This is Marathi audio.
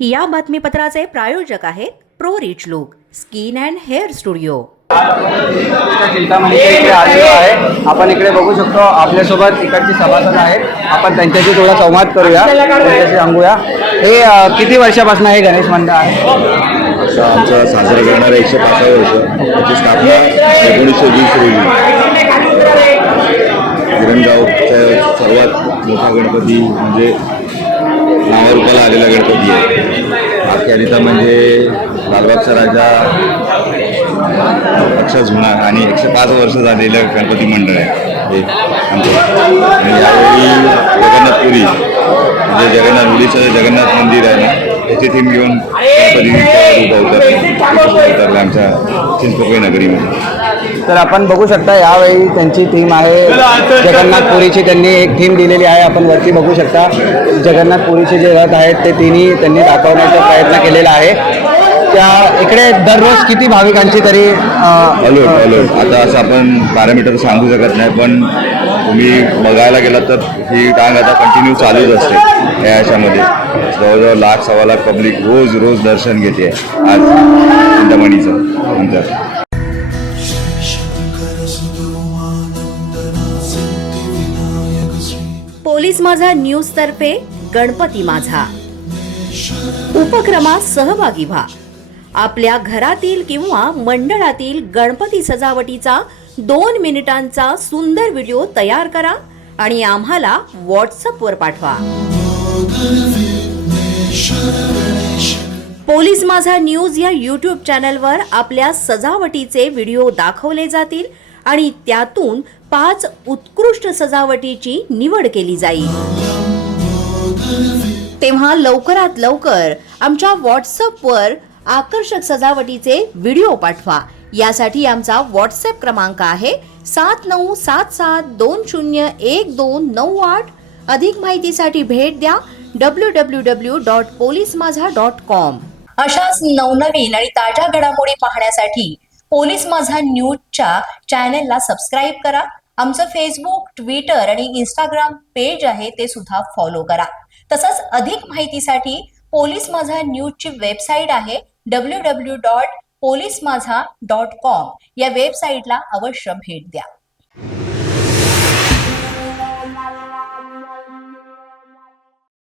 या बातमीपत्राचे प्रायोजक आहेत pro rich look skin and hair studio. Chintamani इकडे आलेलो आहे। आपण इकडे बघू शकतो आपल्यासोबत इकडची सभासद आहेत। आपण त्यांच्याशी थोडा संवाद करूया, त्यांच्याशी सांगूया हे किती वर्षापासून हे गणेश मंडळ आहे? आमचा साजरा करणारा 105 वर्ष, त्याची स्थापना 1920 रोजी गिरणगावचा सर्वात मोठा गणपती म्हणजे नावारूपाला आलेला गणपती आहे। आख्यायिका म्हणजे लालबागचा राजा अक्षर जुना आणि 105 वर्ष झालेलं गणपती मंडळ आहे हे आमचं। आणि यावेळी जगन्नाथपुरी म्हणजे जगन्नाथ उडीचं जगन्नाथ मंदिर आहे ना, त्याची थीम घेऊन गणपतीचं रूप अवतरलं आमच्या चिंचपोकळी नगरीमध्ये। तर आपण बघू शकता यावेळी त्यांची थीम आहे जगन्नाथपुरीची, त्यांनी एक थीम दिलेली आहे। आपण वरती बघू शकता जगन्नाथपुरीचे जे रथ आहेत ते तिन्ही त्यांनी दाखवण्याचा प्रयत्न केलेला आहे। त्या इकडे दररोज किती भाविकांची तरी अलर्ट आता असं आपण पॅरामीटर सांगू शकत नाही, पण तुम्ही बघायला गेलात तर ही टांग आता कंटिन्यू चालूच असते। या याच्यामध्ये जवळजवळ 1,00,000-1,15,000 पब्लिक रोज दर्शन घेते आज चिंतामणीचं आमच्या। पोलीस माझा न्यूज तर्फे गणपती माझा उपक्रमात सहभागी व्हा। आपल्या घरातील किंवा मंडळातील गणपती सजावटीचा 2 मिनिटांचा सुंदर व्हिडिओ तयार करा आणि आम्हाला व्हॉट्सअपवर पाठवा। पोलीस माझा न्यूज या यूट्यूब चॅनलवर आपल्या सजावटीचे व्हिडिओ दाखवले जातील आणि त्यातून 5 उत्कृष्ट सजावटीची निवड केली जाईल। तेव्हा लवकरात लवकर आमच्या व्हॉट्सअपवर आकर्षक सजावटीचे व्हिडिओ पाठवा। यासाठी आमचा व्हॉट्सअप क्रमांक आहे 7977201298। अधिक माहितीसाठी भेट द्या www.polismazha.com। अशाच नवनवीन आणि ताज्या घडामोडी पाहण्यासाठी पोलीस माझा न्यूजच्या चॅनेलला सबस्क्राईब करा। आमचं फेसबुक, ट्विटर आणि इंस्टाग्राम पेज आहे ते सुद्धा फॉलो करा। तसंच अधिक माहितीसाठी पोलीस माझा न्यूजची वेबसाईट आहे www.polismazha.com। या वेबसाईटला अवश्य भेट द्या।